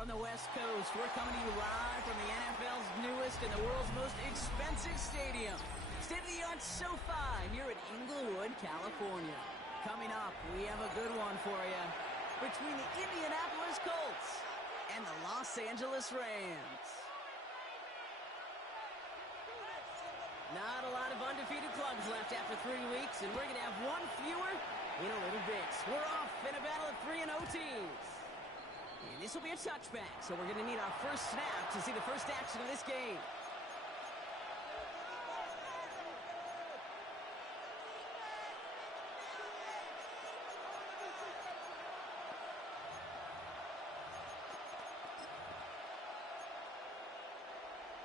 from the West Coast. We're coming to you live from the NFL's newest and the world's most expensive stadium. State-of-the-art SoFi here in Inglewood, California. Coming up, we have a good one for you between the Indianapolis Colts and the Los Angeles Rams. Not a lot of undefeated clubs left after 3 weeks, and we're going to have one fewer in a little bit. We're off in a battle of 3-0 teams. And this will be a touchback, so we're going to need our first snap to see the first action of this game.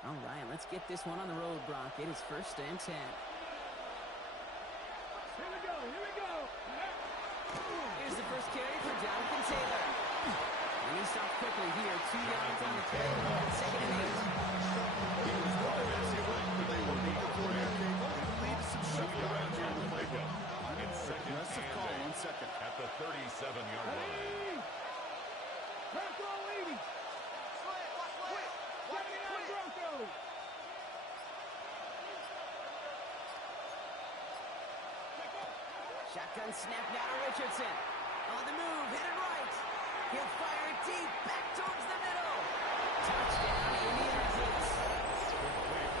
All right, let's get this one on the road, Brock. It is 1st and 10. Here we go. Here's the first carry for Jonathan Taylor. And he stopped quickly here. 2 yards on the carry. 2nd and 8. He was looking at the right, but they will need the quarterback and leave some shuffle around here in the playbook. In second, aggressive call on second. At the 37-yard line. Turn throw 80. Quick. 79 Broncos. Shotgun snap now to Richardson. On the move, headed right. He'll fire it deep, back towards the middle. Touchdown, Indianapolis.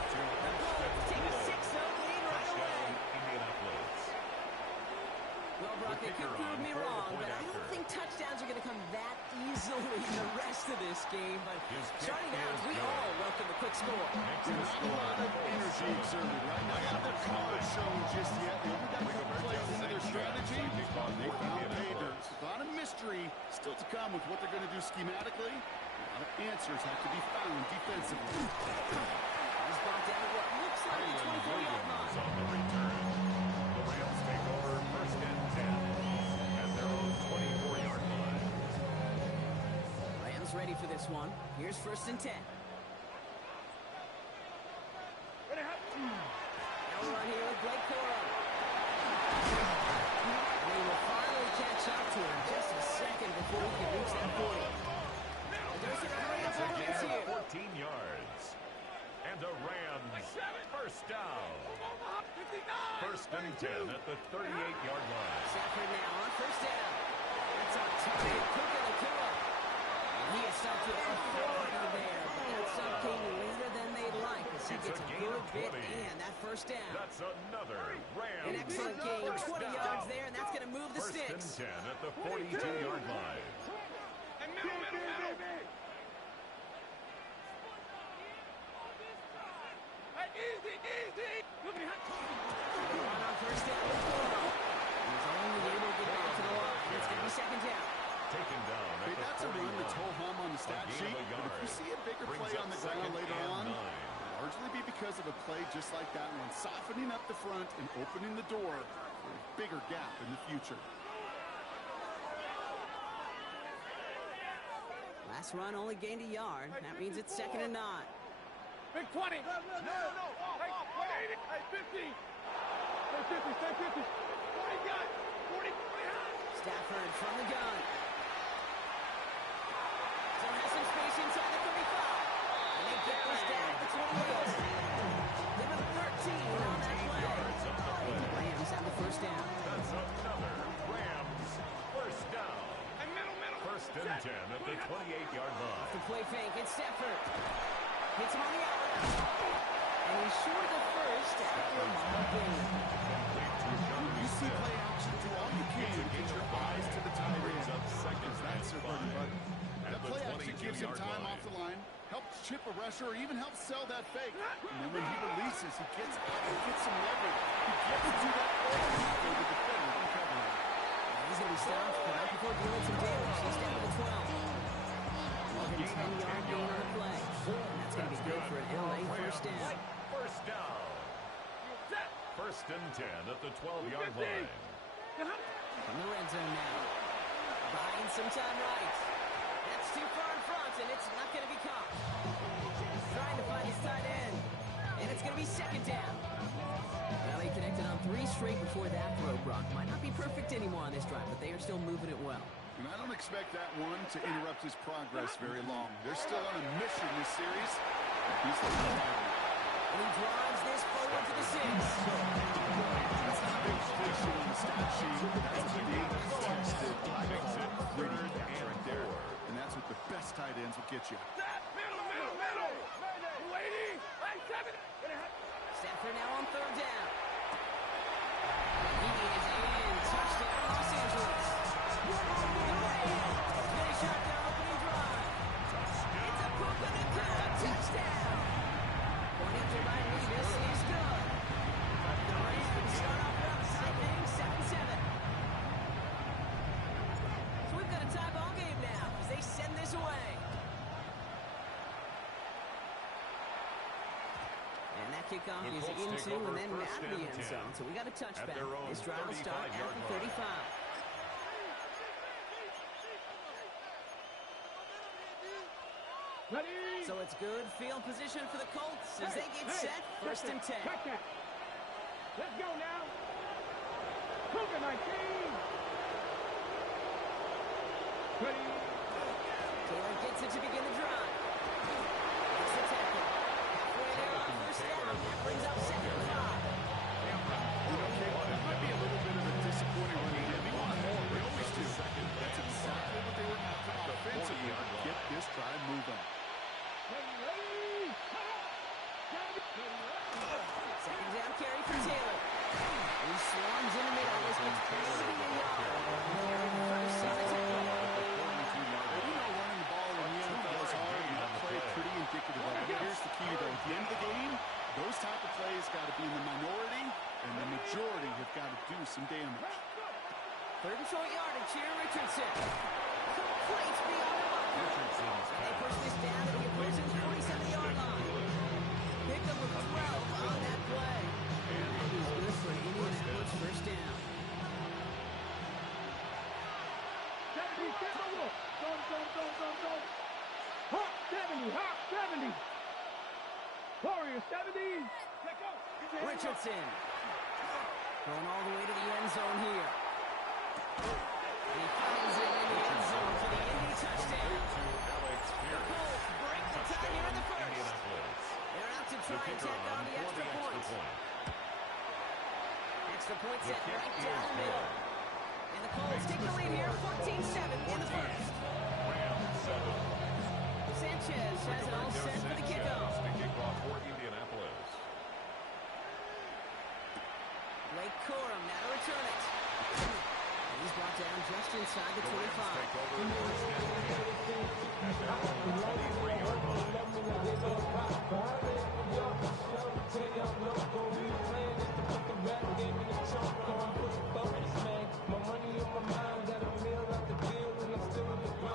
The Colts take a 6-0 lead right away. Indianapolis. Well, Brock, it could prove me wrong, but I don't think touchdowns are going to come that easily in the rest of this game. But starting out, we all welcome the quick score. Not a lot of energy exerted right now. Not the color shown just yet. They got a couple plays into their strategy. They found pay dirt. A lot of mystery still to come with what they're going to do schematically. A lot of answers have to be found defensively. He's brought down to what looks like the 24-yard line. On the return. The Rams take over 1st and 10 at their own 24-yard line. Rams ready for this one. Here's 1st and 10. Now run here with Blake Corum. And he will finally catch up to him just a second before he can reach that 40. There's a Rams offense here. 14 yards. And the Rams first down. 1st and 10 at the 38-yard line. Stafford now on 1st down. That's on target. Puka Nakua. And he is stopped with authority there. But that stop came later than they'd like as he gets a good bit in that 1st down. That's another Rams. An excellent game. 20 yards there, and that's going to move the sticks. 1st and 10 at the 42-yard line. And middle. Easy. Look at Run on 1st down with Corum. He's only able to get back to the line. It's going to be 2nd down. Taken down. Hey, that's a run that's ho-hum on the stat sheet. But if you see a bigger play on the ground later on, it'll largely be because of a play just like that one, softening up the front and opening the door for a bigger gap in the future. Last run only gained a yard. That means it's 2nd and 9. Big 20. No. Hey, 50. Stay 50. 40 guys. 40 high. Stafford from the gun. So has some space inside the 35. And they get this down at the 28. Give him 13 on that play. The Rams have the 1st down. That's another Rams first down. And middle. 1st and 10 at the 28-yard line. The play fake. It's Stafford. Hits him on the out. And he's short of the first after a long game. You see play action, do all you can to get your eyes to the tight end. That's their bread and butter. That play action gives him time off the line, helps chip a rusher, or even helps sell that fake. And then when he releases, he gets out and gets some leverage. He gets to that open for the defender to cover him. He's going to be stopped right before doing some damage. He's down to the 12. 10-yard gain on the play. And that's going to be good for an LA 1st down. First down. 1st and 10 at the 12-yard line. From the red zone now. Buying some time right. That's too far in front, and it's not going to be caught. Trying to find his tight end. And it's going to be 2nd down. Well, he connected on 3 straight before that throw, Brock. Might not be perfect anymore on this drive, but they are still moving it well. And I don't expect that one to interrupt his progress very long. They're still on a mission this series. He's the leader. And he drives this forward to the 6. That's not a big station on the stat sheet. That's a big contested gritty catch right there. And that's what the best tight ends will get you. Middle. Waiting. Stafford now on 3rd down. He is in. Touchdown, Los Angeles. Finish up their opening drive. It's a Puka Nakua touchdown. Point after Riley. This is good. The Rams start off up, I think, 7-7. So we've got a tie ball game now as they send this away. And that kickoff is into and then out of the end zone. So we got a touchback. This drive will start at the 35. Ready? So it's good field position for the Colts as they get set. 1st and 10. Let's go now. Cougar 19. Ready? Taylor gets it to begin the drive. It's the tackle. Halfway there on 1st down. That brings up 2nd and 5. That might be a little bit of a disappointing run game. They want more. They always do. That's exactly what they were after offensively. Get this drive moving. Second down carry for Taylor. He swarms in the middle. This gets barely a yard. Carry first on the tackle. Running the ball in the NFL is hard, and that play pretty indicative of it. Here's the key, though. At the end of the game, those type of plays got to be in the minority, and the majority have got to do some damage. 3rd and short yardage here, Richardson. Complete beyond the mark. And they push this down to the opposing 47-yard line. Pickup of 12 on that play. And that is good for an Indianapolis 1st down. 70. Warrior 70. Richardson. Going all the way to the end zone here. And he finds it in the end zone for the Indy touchdown. The Colts break the tie here in the 1st. They're out to try and tack on the extra point. Extra point set right down the middle. And the Colts take the lead here, 14-7 in the 1st. Sanchez has it all set for the kickoff. Blake Corum now to return it. And he's brought down just inside the 25.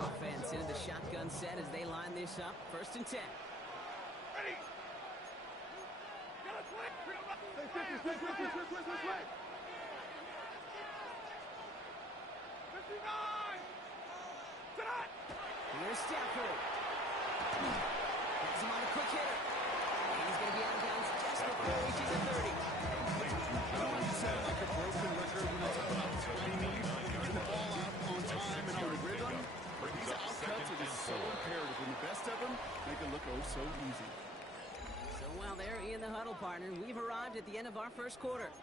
Offense into the shotgun set as they line this up. 1st and 10. Ready? Here's Stafford. Has him on a quick hitter. And he's going to be out of bounds just before he reaches the 30. You said like a broken record when it's about timing, getting the ball out on time and on rhythm. These outcuts are just so imperative. And the best of them make it look oh so easy. So while they're in the huddle, partner, we've arrived at the end of our 1st quarter.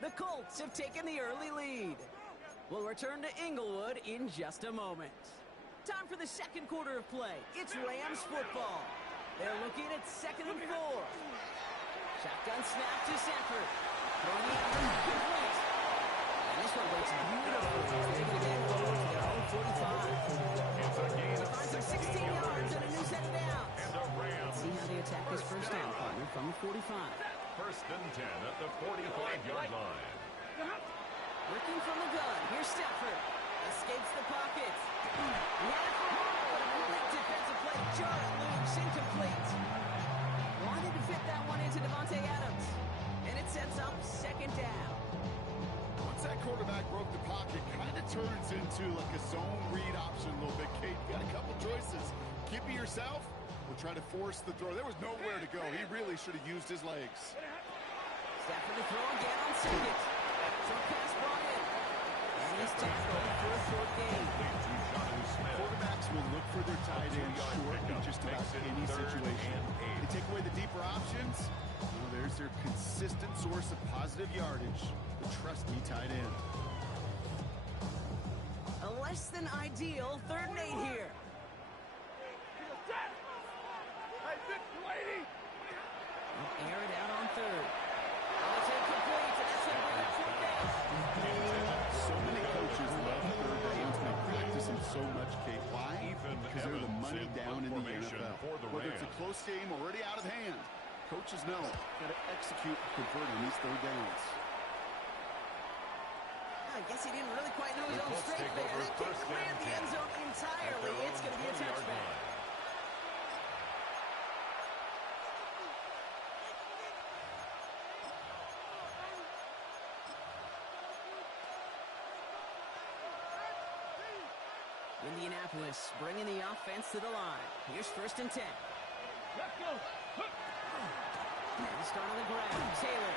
The Colts have taken the early lead. We'll return to Inglewood in just a moment. Time for the 2nd quarter of play. It's Rams football. They're looking at 2nd and 4. Shotgun snap to Sanford. Throwing the out complete. And this one breaks beautifully. They're going to get forward to their own 45. He finds him 16 yards and a new set of downs. Let's see how they attack this 1st down, partner, from the 45. 1st and 10 at the 45-yard line. Working from the gun. Here's Stafford. Escapes the pocket. He had it for Hall, but a great defensive play. Jarrett loose, incomplete. Wanted to fit that one into Devontae Adams. And it sets up 2nd down. Once that quarterback broke the pocket, kind of turns into like a zone read option a little bit. Kate, you got a couple choices. Keep it yourself or try to force the throw. There was nowhere to go. He really should have used his legs. Stafford to throw again on 2nd. Short pass brought in. And He's tackled for a short gain. Quarterbacks will look for their tight end short in just about any situation. They take away the deeper options. Well, there's their consistent source of positive yardage, the trusty tight end. A less than ideal 3rd and 8 here. Air it out on 3rd. It's incomplete, and that's going to bring up 4th down. So many coaches love 3rd downs and they practice them so much, Kate. Why? Because they're the money down in the NFL. Whether it's a close game already out of hand, coaches know got to execute and convert on these 3rd downs. I guess he didn't really quite know his own strength there. That kick cleared the end zone entirely. It's going to be a touchback. Indianapolis bringing the offense to the line. Here's 1st and 10. Let's go. And start on the ground. Taylor.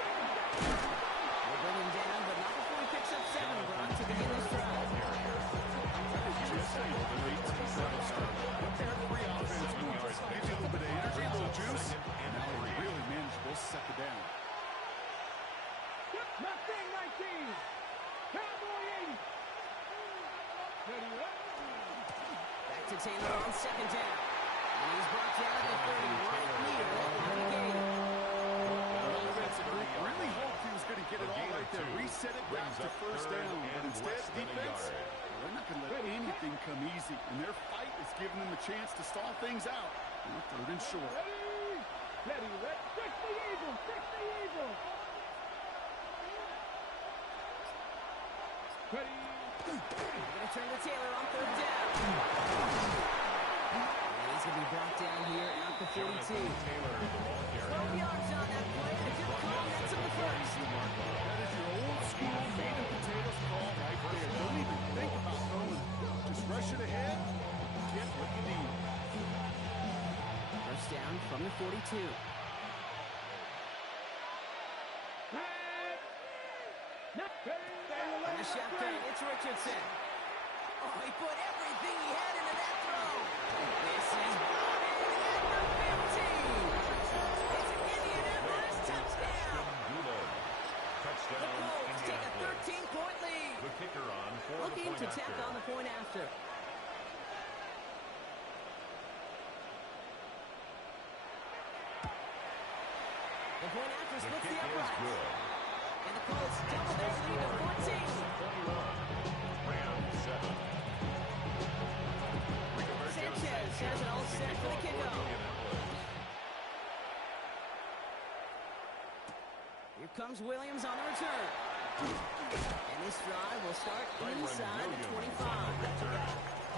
They'll bring him down, but not before he picks up 7, Brock, to begin this drive. Just a great start. Every offense moves. Gives you a little bit of energy, a little juice, and now a really manageable 2nd down. Mustang 19. Cowboy 80. Ready up. Back to Taylor on 2nd down. And he's brought down at the 30, right near that line of gain. Really hoped he was going to get it all right there. Reset it back to 1st down. But instead, defense, they're not going to let anything come easy. And their fight is giving them a chance to stall things out. 3rd and short. Ready. Ready. Fix the Eagle. Fix the Eagle. Ready. They're going to turn to Taylor on 3rd down. And he's going to be brought down here at the 42. 12 yards on that play. And if you're calling, that's on the 1st. That is your old school meat and potatoes call right there. Don't even think about throwing it. Just rush it ahead. Get what you need. 1st down from the 42. And the shotgun, it's Richardson. Oh, he put everything he had into that throw. This is brought in at the 15. It's an Indianapolis touchdown. The Colts take a 13-point lead. The kicker on for Looking to tack on the point after. The point after splits the uprights. And the Colts double their lead to 14. Sanchez has it all set for the kickoff. Here comes Williams on the return. And this drive will start inside the 25.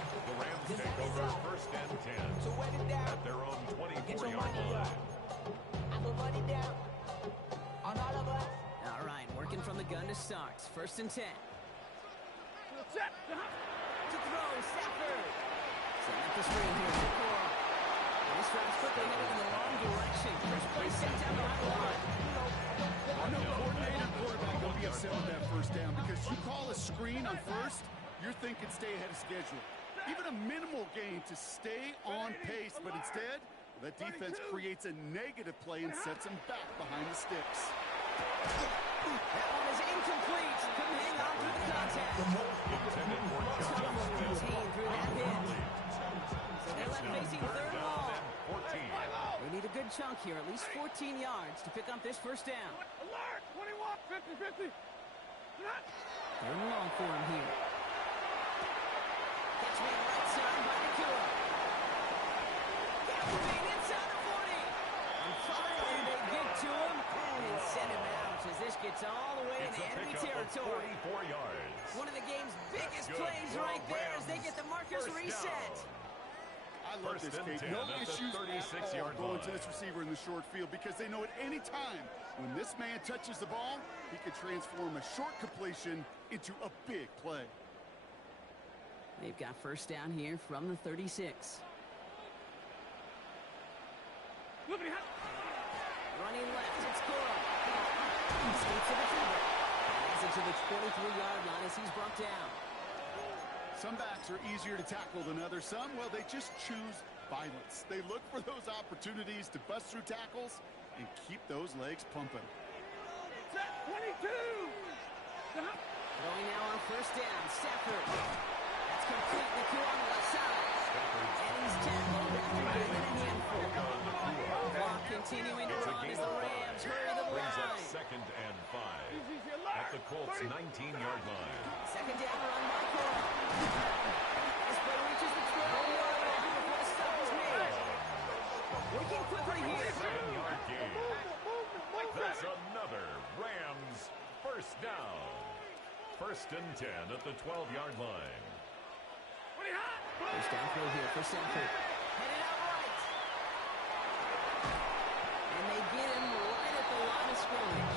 The Rams take over 1st and 10. So wet it down. At their own 24-yard line. I will run it down on all of us. All right, working from the gun to start. 1st and 10. Set. To throw, Stafford. Setting up the screen here. And this drive's quickly headed in the wrong direction. First play set down the right line. I know coordinator quarterback will be upset with that 1st down because you call a screen on 1st, you're thinking stay ahead of schedule. Even a minimal gain to stay on pace, but instead, that defense creates a negative play and sets them back behind the sticks. That one is incomplete. Couldn't hang on through the contact. Contained through that hit. So they're left facing 3rd and long. They need a good chunk here, at least 14 yards to pick up this 1st down. Alert. 21. 50. 3rd and long for him here. Catch me right side by the Cure. Captain inside the 40. And finally they get to him and send him out as this gets all the way into enemy territory. 44 yards. One of the game's biggest plays right there as they get the markers reset. I love this, Kate. No issues at all going to this receiver in the short field because they know at any time when this man touches the ball, he can transform a short completion into a big play. They've got 1st down here from the 36. Running left, it's Cora. Skates to the trigger. As he it to the 23-yard line as he's brought down. Some backs are easier to tackle than others. Some, well, they just choose violence. They look for those opportunities to bust through tackles and keep those legs pumping. 22! Throwing now on first down. Stafford. That's complete. The coup on the left side. And he's tackled after getting a handful. Clock continuing to run as the Rams hurry to the Brings up line. 2nd and 5 at the Colts' 19-yard line. Second down run by Cole. This play reaches the 12-yard line before the stop is made. Working quickly here. 10-yard gain. That's another Rams first down. 1st and 10 at the 12-yard line. First down throw here for Stafford. Headed out right. And they get him right at the line of scrimmage.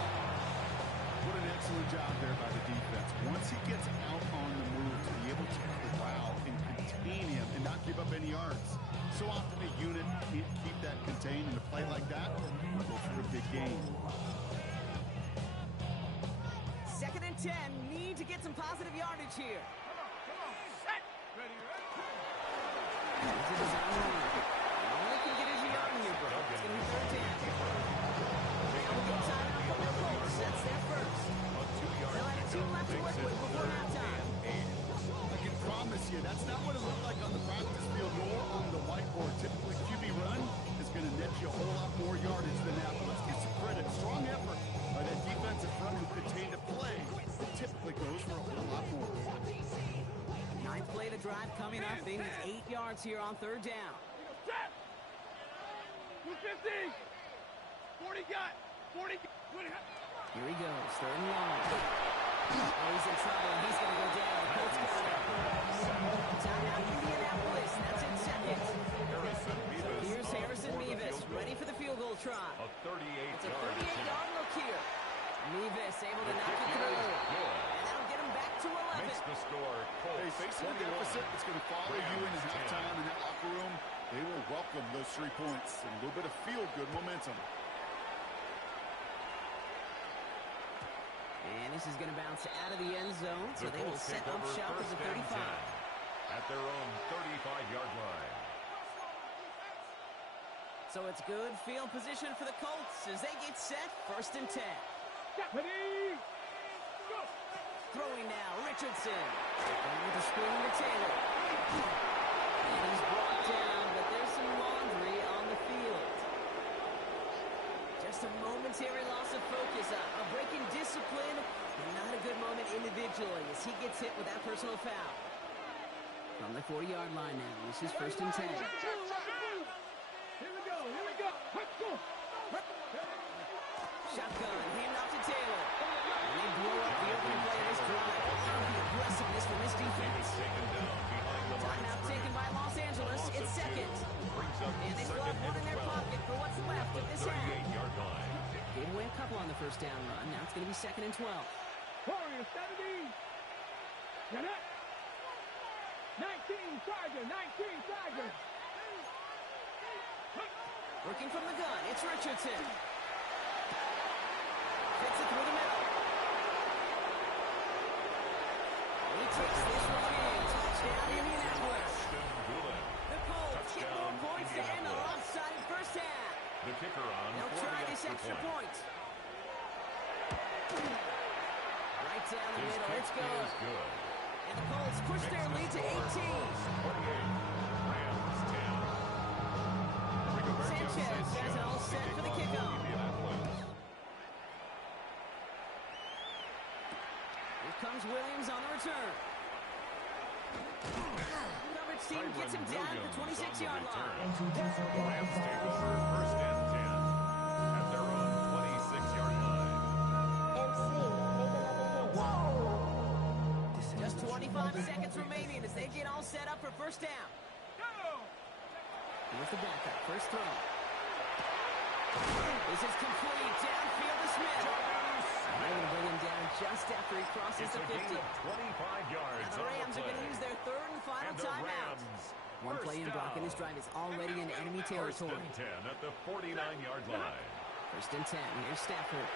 What an excellent job there by the defense. Once he gets out on the move, to be able to corral and contain him and not give up any yards. So often a unit can't keep that contained in a play like that. Go for a big gain. 2nd and 10. Need to get some positive yardage here. It's a design run. Only can get his yard here, bro. It's going to be 3rd down. Now we get timeout from the Colts. That's their first. They'll have 2 left to work with before halftime. I can promise you, that's not what it looked like on the practice field nor on the whiteboard. Typically, QB run is going to net you a whole lot more yardage than that. But let's give some credit. Strong effort by that defensive front who contained a play that typically goes for a whole lot more. 9th play of the drive coming up. They need 8 yards here on 3rd down. 250! 40 got! 40 Here he goes. 3rd and long. Oh, he's in trouble. He's going to go down. Colts got it. Timeout Indianapolis. That's in 2nd. So here's Harrison Mevis ready for the field goal try. A 38-yard. It's a 38-yard look here. Mevis able to knock it through. And that'll get him back to 11. Makes the score. Hey, facing a deficit that's going to follow you into halftime in that locker room, they will welcome those 3 points and a little bit of feel-good momentum. And this is going to bounce out of the end zone, so they will set up shop at the 35. At their own 35-yard line. So it's good field position for the Colts as they get set. 1st and 10. Ready? Go! Throwing now, Richardson. And with the screen to Taylor. And he's brought down, but there's some laundry on the field. Just a momentary loss of focus, a break in discipline, and not a good moment individually as he gets hit with that personal foul. From the 40-yard line now, this is 1st and 10. Here we go, here we go. Let's go. Shotgun, hand off to Taylor. And they blow up the opening play of this drive. The aggressiveness from this defense. Timeout taken by Los Angeles. It's 2nd. And they still have 1 in their pocket for what's left of this half. Gave away a couple on the 1st down run. Now it's going to be 2nd and 12. Warriors 70. Get it. 19 Tiger, 19 Tiger. Working from the gun, it's Richardson. Fits it through the middle. He takes this one in. Touchdown Indianapolis. The Colts get more points to end the lopsided first half. The kicker on. They'll try this extra point. Right down the middle, it's good. And the Colts push their lead to 18. Sanchez has it all set for the kickoff. Here comes Williams on the return. Coverage team gets him down to the 26-yard line. Rams take over 1st and 10 at their own 26-yard line. Just 25 seconds remaining as they get all set up for 1st down. Here's the backup. First throw. This is complete. Downfield to Smith. They're going to bring him down just after he crosses the 50. 25 yards. Now the Rams are going to use their 3rd and final timeout. One play in blocking this drive is already in enemy territory. 1st and 10 at the 49-yard line. 1st and 10. Here's Stafford.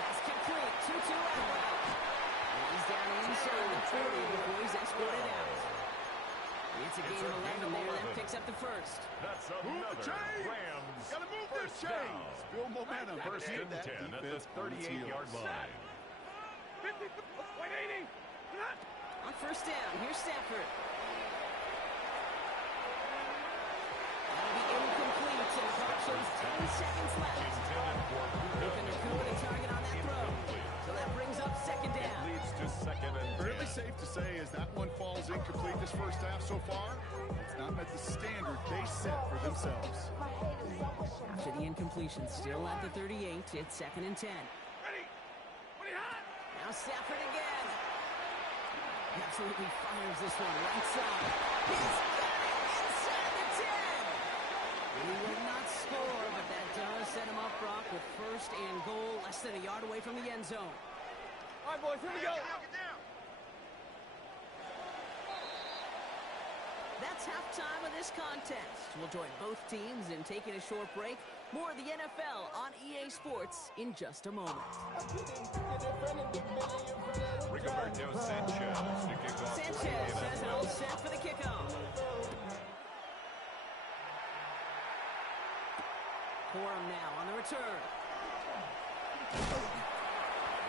Pass complete to 2 out well. And he's down inside the 40 before he's escorted out. It's a gain of 11 there. That picks up the first. That's another Rams. Gotta move this chains. Build momentum. First and 10 at the 38-yard line. 180. On first down, here's Stafford. That'll be incomplete, and the clock shows 10 seconds left. Looking to put a target on that throw. So that brings up second down. Leads to second and 10. Fairly safe to say as that one falls incomplete this first half so far, it's not met the standard they set for themselves. After the incompletion, still at the 38, it's second and 10. Ready. Now Stafford again. He absolutely fires this one right side. He's got it inside the 10. He will not score, but that does set him up, Brock, with first and goal, less than a yard away from the end zone. All right, boys, here we go. That's halftime of this contest. We'll join both teams in taking a short break. More of the NFL on EA Sports in just a moment. Rigoberto Sanchez to kick off. Sanchez has it all set for the kickoff. Corum now on the return.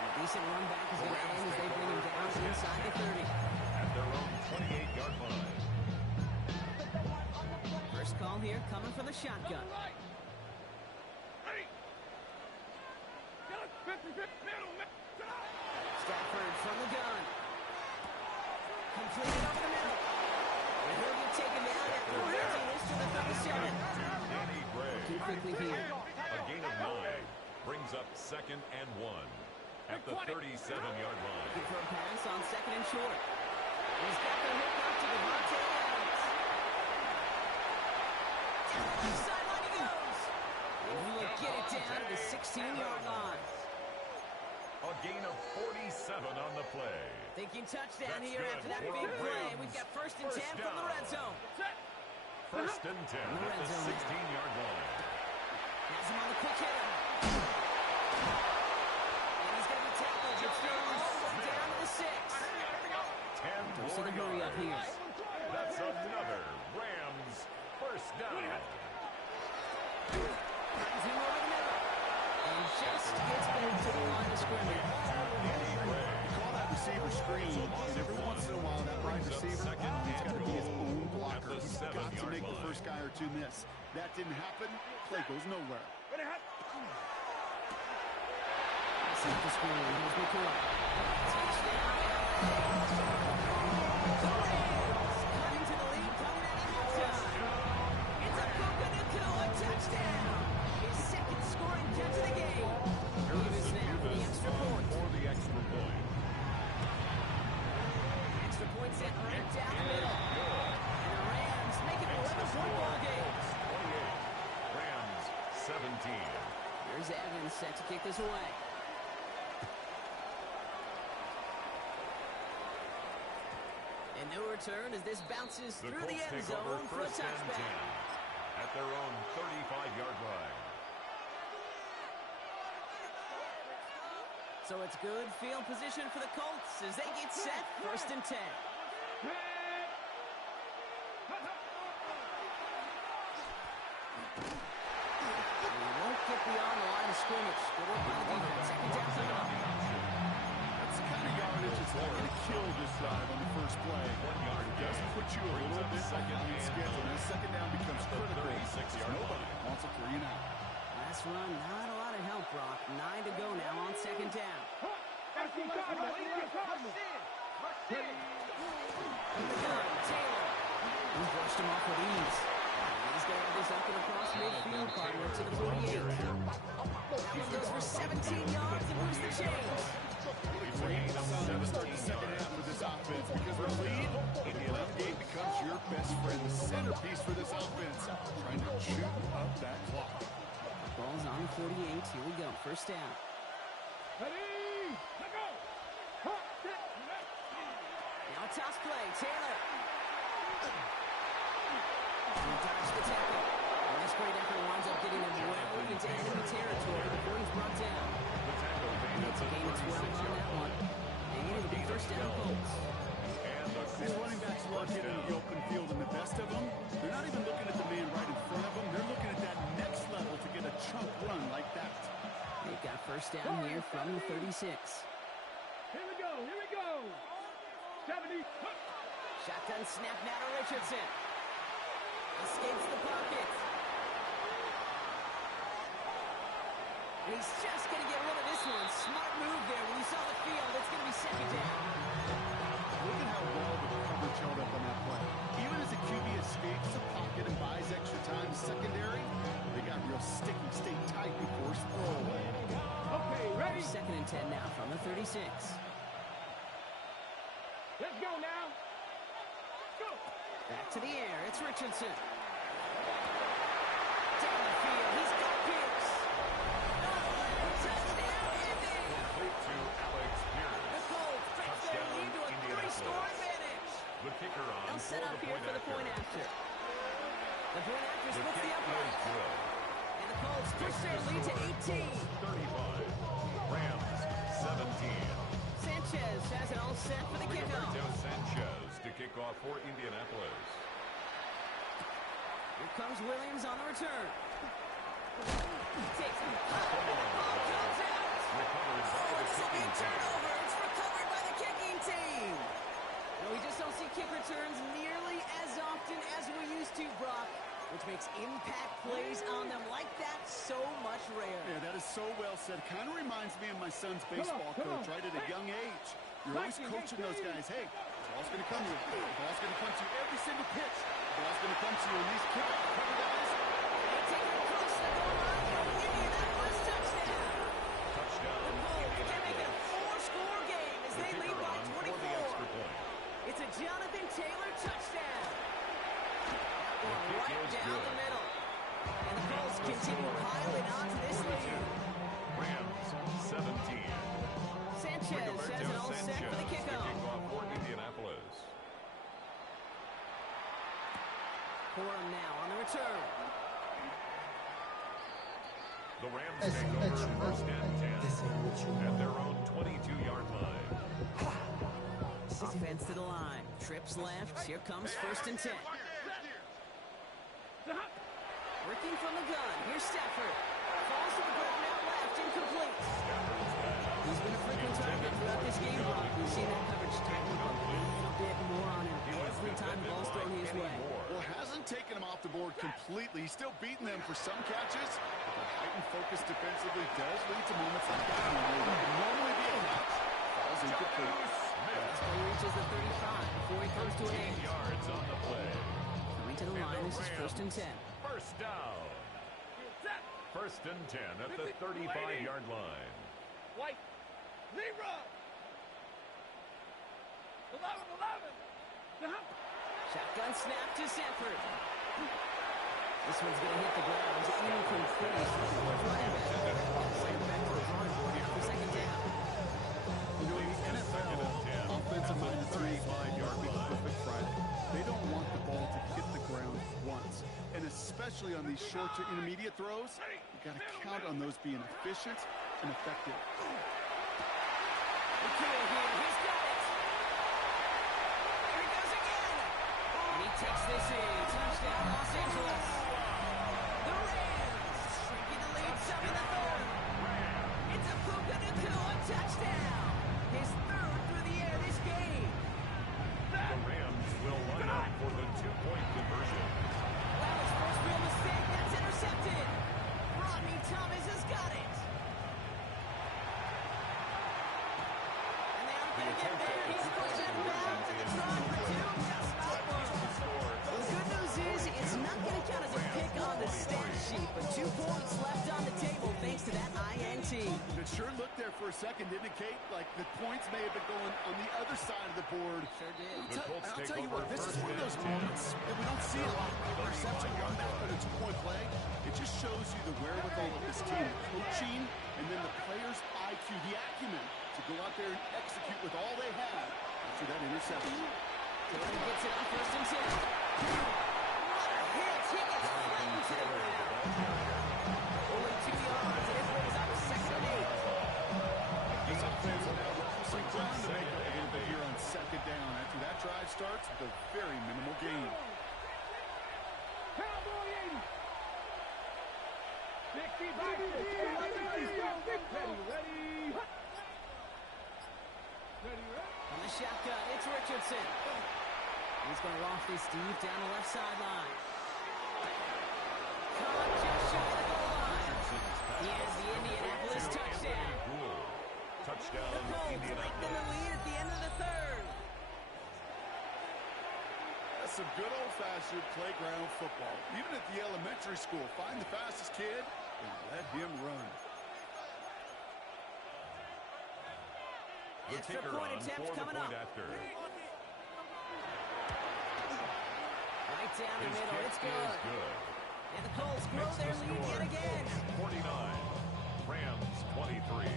A decent run back is going to end as they bring him down inside the 30. At their own 28-yard line. First call here coming from the shotgun. Ready. Stafford from the gun. Completed over the middle. And he'll get taken down after advancing this to the 37. Danny Gray. Too quickly here. A gain of 9 brings up second and 1 at the 37-yard line. Looking for a pass on second and short. He's got the hook up to Devontae Adams. Sideline he goes. And he will get it down to the 16-yard line. A gain of 47 on the play. Thinking touchdown That's here good after that for big the play. Rams. We've got first and 10 First from the down. red zone. First and 10 In the at red the zone now. 16-yard line. Has him on the quick hitter. And he's going to be tackled. It's thrown all the way down to the 6. 10 Don't see more the hurry up here. yards. That's another Rams first down. Brings him over the middle. And just gets back to the line of scrimmage. You call that receiver screen, and every once in a while that right receiver, he's got to be his own blocker. He's got to make the first guy or two miss. That didn't happen. Play goes nowhere. Set the screen. Here's McCoy. Touchdown. The Rams cutting to the lead coming out of halftime. It's a Puka Nacua touchdown. His second scoring catch of the game. Davis now for the extra point. For the extra point. Extra point set right down the middle. And the Rams make it an 11-point ball game. 28. Rams 17. Here's Evans set to kick this away. And no return as this bounces The through the Colts end take over zone for a first and 10 touchback. at their own 35-yard line. So it's good field position for the Colts as they get set first and 10. He won't get beyond the line of scrimmage. Good work by the defense. Second down coming up. That's the kind of yardage that's not going to kill this drive on the first play. 1 yard It does put you a little bit behind schedule. That second down becomes critical. 36-yard Nobody wants a 3 and out. Last run, not a lot of help, Brock. 9 to go now on second down. From the gun, Taylor. He brushed him off with ease. He's going to have this up and across midfield, partner to the 48. That one goes for 17 yards and moves the chains. It's a game to start the second half of this offense because the lead in the left game becomes your best friend, the centerpiece for this offense, trying to chew up that clock. Ball's on the 48. Here we go. First down. Now toss play. Taylor. He dodged the tackle. And this great effort winds up getting him well into enemy territory before he's brought down. The tackle It's a gain of 12 on that one. And it'll be first down Colts. These running backs love getting in the open field, and the best of them, they're not even looking at the man right in front of them. They're looking at that next level to get a chunk run like that. They've got first down here from the 36. Here we go. 70. Shotgun snap now to Richardson. Escapes the pocket. And he's just going to get rid of this one. Smart move there. When you saw the field, it's going to be second down. Look at how well the coverage held up on that play. Even as the QB escapes the pocket and buys extra time secondary, they got real sticky, stay tight before throw away. Okay, ready? Second and 10 now from the 36. Let's go now. Go. Back to the air. It's Richardson. Down the field. He's got Pierce. Touchdown, Indy. Complete to Alex Pierce. The Colts stretch their lead to a 3-score advantage. The kicker on They'll set up here for the point after. The point after The splits the kick upright. is good. And the Colts push their lead to 18. 35. Rams 17. Sanchez has it all set for the kickoff. Roberto Sanchez to kick off for Indianapolis. Here comes Williams on the return. Takes him high, and the ball comes out. Recovered by the This will be a kicking team. turnover. It's recovered by the kicking team. No, we just don't see kick returns nearly as often as we used to, Brock, which makes impact plays on them like that so much rarer. Yeah, that is so well said. Kind of reminds me of my son's baseball coach, right at a young age. You're always coaching those guys. Hey, the ball's going to come to you. The ball's going to come to you every single pitch. The ball's going to come to you in these kickoff cover guys. They take it across the goal line for the Indianapolis touchdown. Touchdown. The Colts can make it a 4-score game as The they lead kicker by on for the extra 24. point. It's a Jonathan Taylor touchdown. The kick Right is down good. the middle. And the Colts continue piling onto this lead. Rams 17. Sanchez has it all set for the to kick kickoff. off for Indianapolis. Corum now on the return. The Rams take over first and 10 at their own 22-yard line. Offense to the line. Trips left. Here comes first and 10. Working from the gun. Here's Stafford. Falls to the ground out left. Incomplete. He's been a frequent target throughout this game, Brock. We've seen that coverage tighten up a little bit more on him every time the ball's thrown his way. Well, hasn't taken him off the board completely. He's still beating them for some catches. But the heightened focus defensively does lead to moments like that where what would normally be a catch falls incomplete. This play reaches the 35 before he comes to an 8 end. yards on the play. Coming to the line, this is first and 10. First down. First and 10 at the 35-yard line. White. Zero. 11. Shotgun snap to Sanford. This one's going to hit the ground. Incomplete. Running back. Slam back to the drawing board here for second down. You know, the NFL offensive minded teams make perfect Friday. They don't want the ball to hit the ground once. And especially on these short to intermediate throws, you got to count on those being efficient and effective. McKinney here. He's got it. Here he goes again. And he takes this in. Touchdown, Los Angeles. The Rams shrinking the lead 7-3. It's a Puka Nacua touchdown. His third through the air this game. The Rams will line up for the 2-point conversion. That was first real mistake. That's intercepted. Rodney Thomas has got it. And they aren't going to get there. He's pushing back to the try for two. Just not one. The good news is it's not going to count as a pick on the stat sheet, but 2 points left on the table thanks to that INT. It sure looked there for a second to indicate like the points may have been going on the other side of the board. Sure did. The Colts I'll take tell you over what, this is first one of those and 10. moments that we don't see a lot. Interception, run back on a 2-point play. It just shows you the wherewithal of this team, coaching, and then the players' IQ, the acumen to go out there and execute with all they have after that interception. Taylor gets it on first and 10. What a hit. He gets flattened to the ground. Only 2 yards, and it brings up second and 8. starts with a very minimal gain. Cowboy 80. 60 back. Ready. On the shotgun, it's Richardson. He's going to loft this deep down the left sideline. Caught just shy of the goal line. He has the Indianapolis touchdown. Touchdown, The Colts lengthen the lead at the end of the third. That's some good old-fashioned playground football. Even at the elementary school, find the fastest kid and let him run. Extra point attempt coming up. After. Right down the middle, it's good. And the Colts grow their lead yet again. 49, Rams 23.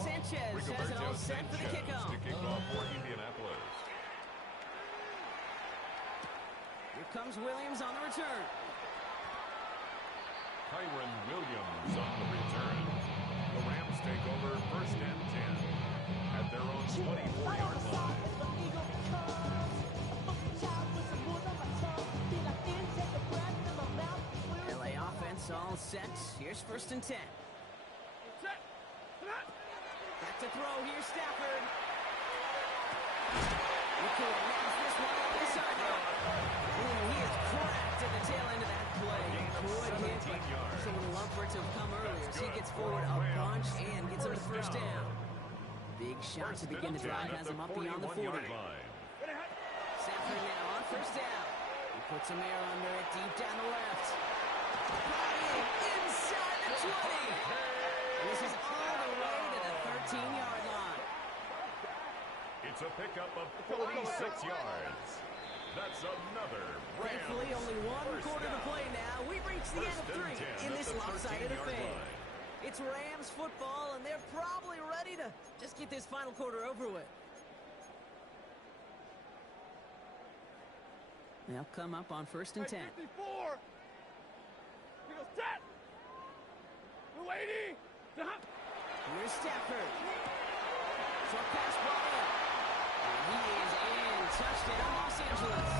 Sanchez has it all set for the kickoff. To kick off for Indianapolis. Here comes Williams on the return. Kyron Williams on the return. The Rams take over first and 10 at their own 24-yard line. LA offense all set. Here's first and 10. Back to throw. Here's Stafford. He could manage this one on the sideline. He is cracked at the tail end of that play. Good hit, but someone would love for it to have come earlier. So he gets forward a bunch and gets him the first down. Big shot to begin the drive has him up beyond the 40. Stafford now on first down. He puts some air under it deep down the left. Inside the 20. This is all the way to the 13-yard line. It's a pickup of 46 yards. That's another Rams. Thankfully, only one quarter to play now. We've reached the end of 3 in this lopsided affair. It's Rams football, and they're probably ready to just get this final quarter over with. They'll come up on first and 10. 54. He goes set. 280. Here's Stafford. Short pass ball in. And he is in. Touchdown, Los Angeles.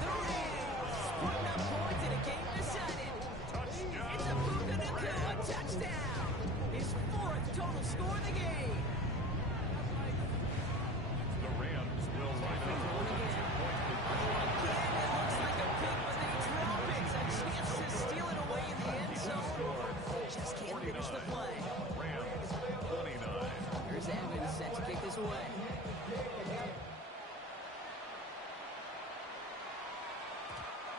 The Rams putting up points in a game decided. It's a Puka Nacua touchdown. His 4th total score of the game. The Rams will line up for the 2-point Again, it looks like a pick, but they drop it. A chance to steal it away in the end zone. Just can't finish the play. Rams 29. Here's Evans set to kick this away.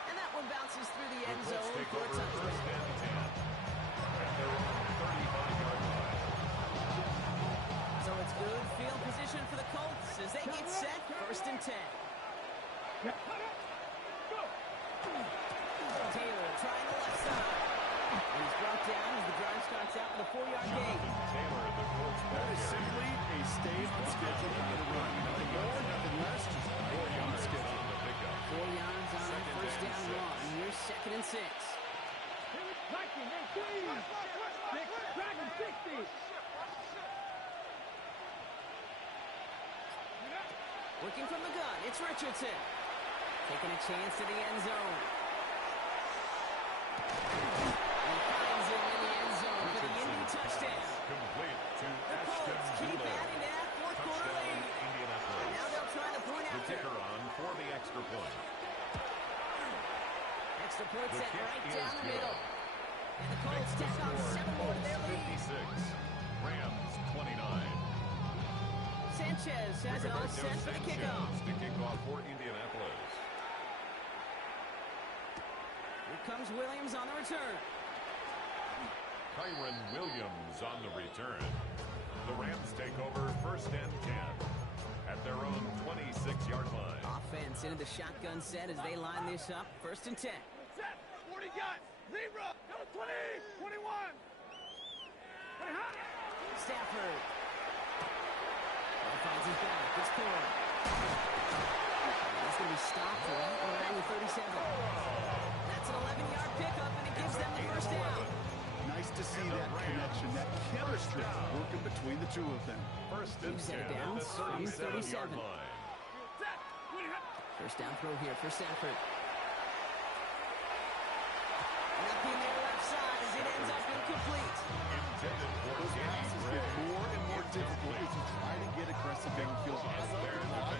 And that one bounces through the end zone Take for a over first touchdown. and 10 at their own 35-yard line. So it's good field position for the Colts as they get set first and 10. Taylor trying the left side. And he's brought down as the drive starts out with a 4-yard gain. Taylor, the Colts That is simply a stay on schedule and a run. Nothing more, nothing less, just 4 yards schedule. 4 yards on a first down run. Here's second and 6. Working from the gun, it's Richardson. Taking a chance to the end zone. And finds him in the end zone for the Indy touchdown. Complete to The Ashton Colts keep Dulles. adding to that fourth quarter Touchdown, lead. Indianapolis. Now they'll try the point The after. kicker on for the extra point. Extra point The set kick right is down the good. middle. And the Colts tack on 7 more to their lead. 56. Rams 29. Sanchez has it all set for the kickoff. To kick off for Indianapolis. Here comes Williams on the return. Kyron Williams on the return. The Rams take over first and 10 at their own 26-yard line. Offense into the shotgun set as they line this up. First and 10. Set. 40 got. Zebra. 20. 21. Stafford. Finds his back. It's Corey. That's going to be stopped right around the 37. That's an 11-yard pickup, and it gives them the first down. Nice to see that connection, that chemistry working betwing the two of them. First and Keeps 10 it at down the from 37-yard 37. line. First down throw here for Stafford. And up in their left side as it ends up incomplete. Those passes get more and more difficult as you try to get aggressive downfield. I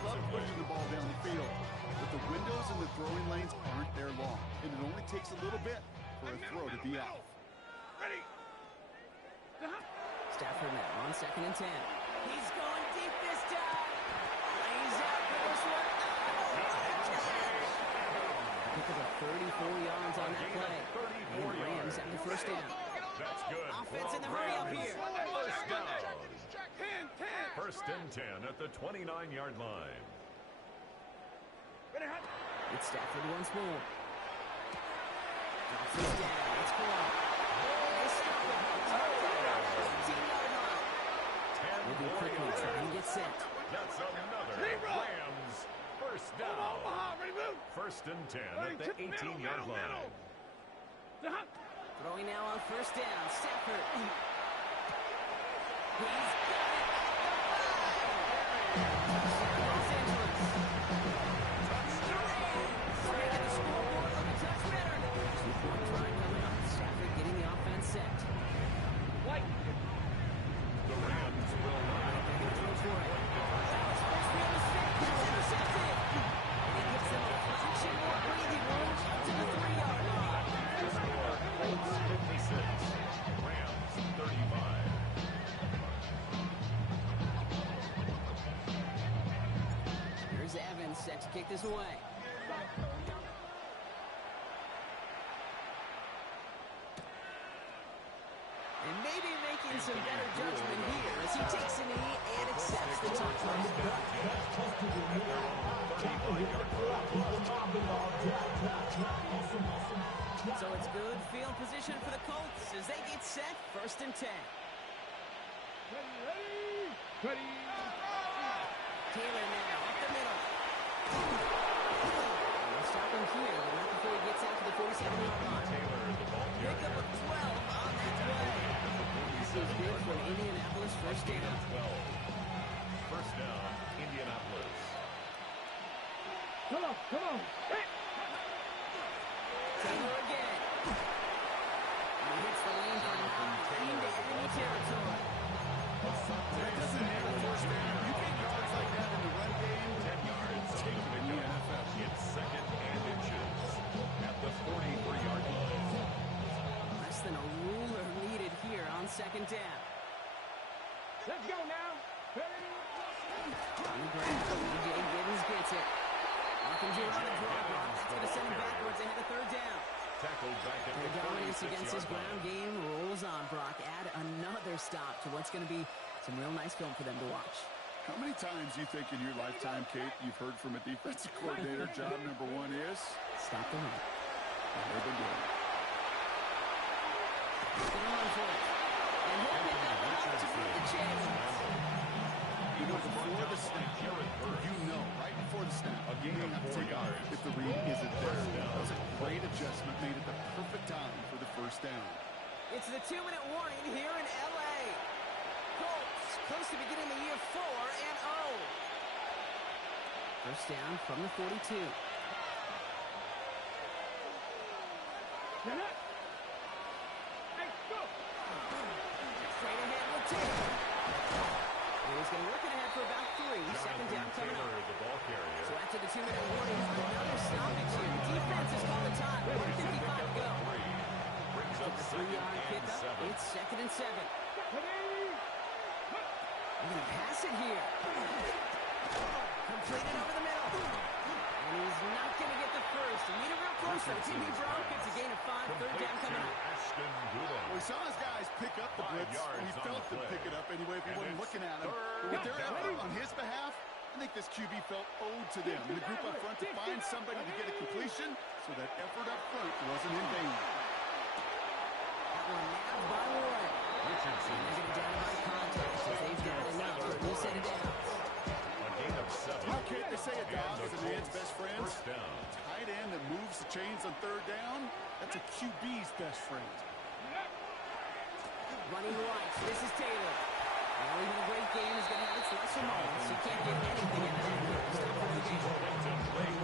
love pushing the ball down the field, but the windows and the throwing lanes aren't there long, and it only takes a little bit for a throw to be off. Ready. Stafford now on 2nd and 10. He's going deep this time. Lays out first one. Pick up 34 yards on that play. And the Rams have the first down. That's good. Offense in the hurry up here. First down. 10. First and 10 at the 29-yard line. It's Stafford once more. Drops this down. It's caught. They stop it. Touchdown. 18-yard line. We'll be quickly trying to get set. That's another Rams first down. First and 10 at the 18-yard line. Throwing now on first down. Stafford. He's got it. Los Angeles. Making the scoreboard look a touch better. 2-point try coming up. Stafford getting the offense set. The Rams will not. They're going to throw for it. That was supposed to be a mistake. It's intercepted. And it gives them a fraction more breathing room up to the 3-yard line. Colts 56. Rams 35. Here's Evans set to kick this away. And maybe making some better judgment here as he takes a knee and accepts the touchdown. So it's good field position for the Colts as they get set. First and 10. Ready. Taylor now up the middle. We'll stop him here, but not before he gets out to the 47-yard line. Pick up a 12 on that play. This is good for Indianapolis first down. First down, Indianapolis. Come on. Hey. Taylor again. And he hits the lane for into enemy territory. That doesn't matter first down. You get yards like that in the run game. 10 yards Take it in the NFL. It's second and inches at the 43-yard line. Less than a ruler needed here on second down. Let's go now. Ready. On the ground, DJ Giddens gets it. Nothing to on the draw block. That's going to send him backwards ahead of third down. Tackled back at Their the dominance against his 46-yard ground line. game rolls on, Brock. Add another stop to what's going to be some real nice film for them to watch. How many times you think in your lifetime, Kate, you've heard from a defensive coordinator, job number one is? Stop the run. They've been doing it. He's going to run for it. And he'll pick up enough to move the chains. You know, before the snap, you know, right before the snap, you may have to take off if the read isn't there. That was a great adjustment made at the perfect time for the first down. It's the 2-minute warning here in L.A. Colts close to beginning the year 4-0. First down from the 42. Hey, go. Straight ahead with Taylor. And he's going to work it ahead for about 3. Second down coming up. The ball carrier. So after the 2-minute warning, another stoppage here. The defense has called a time. 1:55 to go. Brings up The second 3-yard and pickup. 7. It's 2nd and 7. Ready. They're going to pass it here. Completed over the middle. And he's not going to get the first. And need a real closer. It's going to be Brock. It's a gain of 5. Third down coming up. Ashton Well, Goulet. we saw his guys pick up the 5 blitz. yards He on felt the them play. pick it up anyway if he And wasn't it's looking at him. third But with their down. effort on his behalf, I think this QB felt owed to them. And the group up front to find somebody to get a completion, so that effort up front wasn't in vain. That one nabbed by Warren. Richardson. And they're going to down by contact as they've got enough for a new set of downs. A gain of 7. How can they say a dog And is the a man's Colts best friend? First down. Tight end that moves the chains on third down, that's a QB's best friend. Running right. This is Taylor. Well, even a great game is going to have its lesser moments. You can't get anything in that. Stop for the game. Late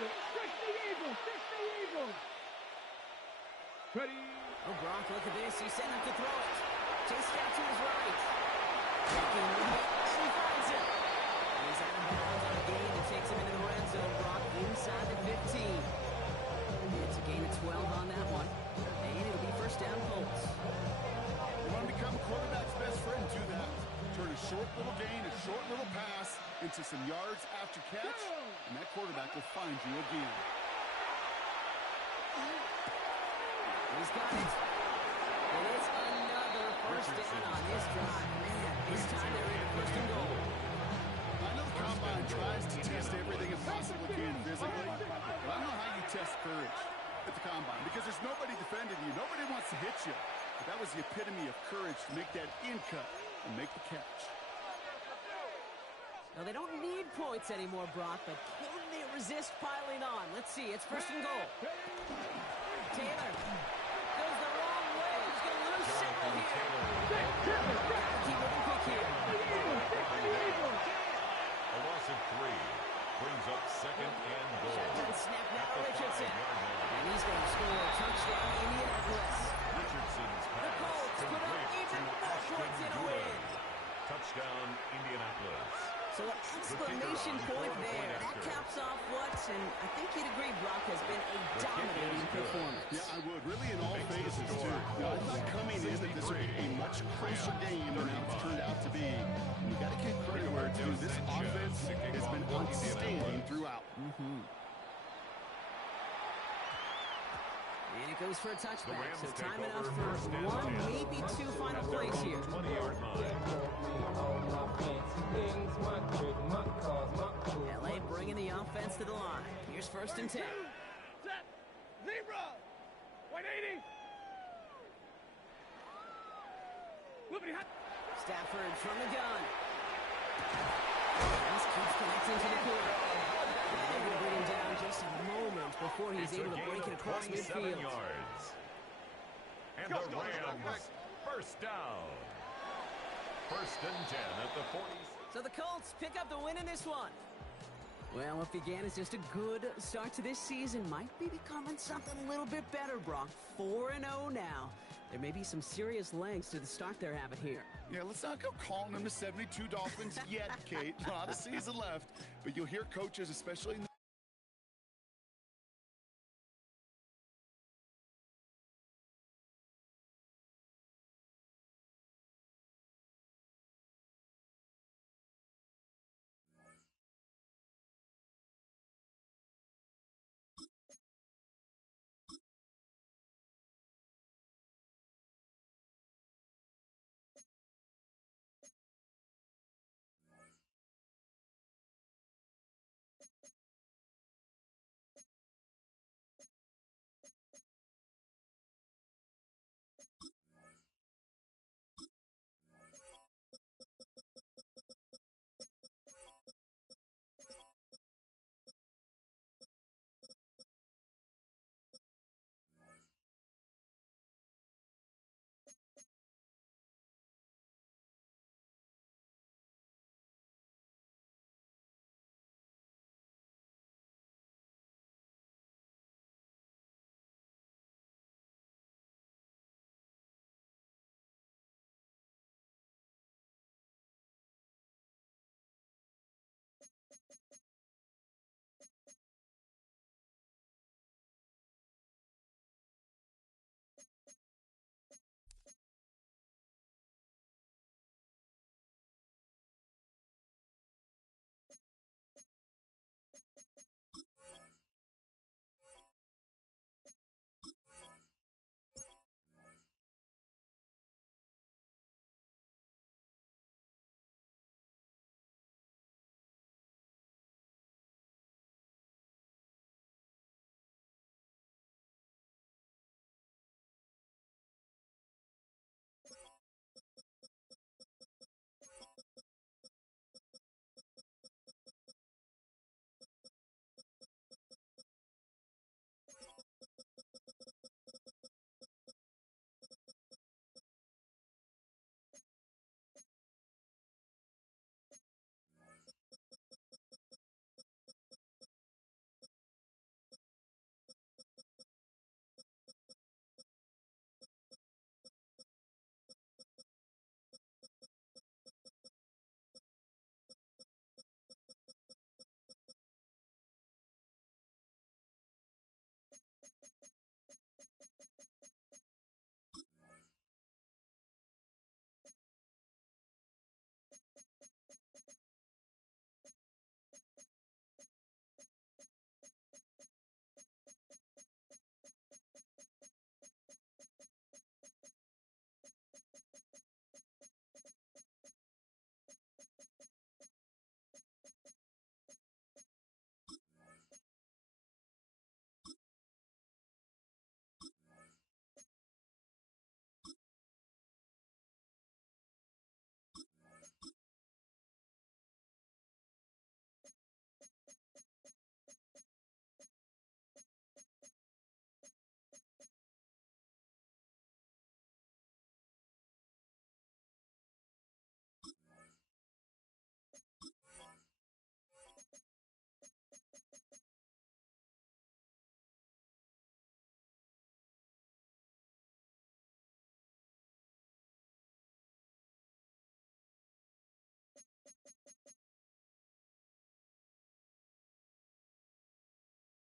Trick the Eagles. Trick the Eagles. Ready. Oh, Brock, look at this. He's setting up to throw it. Chased out to his right. Looking with it, and he finds it. And he's out of bounds on a gain that takes him into the red zone. Brock inside the 15. It's a gain of 12 on that one. And it'll be first down Colts. You want to become a quarterback's best friend, do that. Turn a short little gain, a short little pass into some yards after catch, and that quarterback will find you again. He's got it. It is another first down on this drive. Man, this time they're in first and goal. I know the combine tries to test everything it possibly can physically, but I don't know how you test courage at the combine because there's nobody defending you. Nobody wants to hit you. But that was the epitome of courage to make that in cut and make the catch. Now, they don't need points anymore, Brock, but can they resist piling on? Let's see. It's first and goal. Taylor goes the wrong way. He's going to lose signal here. Keep moving quick here. A loss of 3 brings up second and goal. Shotgun snap now, Richardson. And he's going to score a touchdown, Indianapolis. Richardson's The pass Colts put up even more points in a win. Touchdown, Indianapolis. So an exclamation point there. That caps off what, and I think you'd agree, Brock, has been a dominating performance. Yeah, I would. Really in all phases, too. Now, I thought coming in that this would be a much closer game than it's turned out to be. And you got to give credit where it's due. This offense has been outstanding throughout. And it goes for a touchback, so time enough for one, maybe 2 final plays here. 20-yard line. LA bringing the offense to the line. Here's first and 10. Set. Zebra. 180. Liberty hot. Stafford from the gun. This keeps connecting to the quarter. And they're going to bring him down just a moment before he's able to break it across midfield. Yards. And the Rams, first down. First and 10 at the 40. So the Colts pick up the win in this one. Well, what began as just a good start to this season might be becoming something a little bit better, Brock. 4-0 now. There may be some serious legs to the start they're having here. Yeah, let's not go calling them the 72 Dolphins yet, Kate. A lot of season left, but you'll hear coaches, especially in the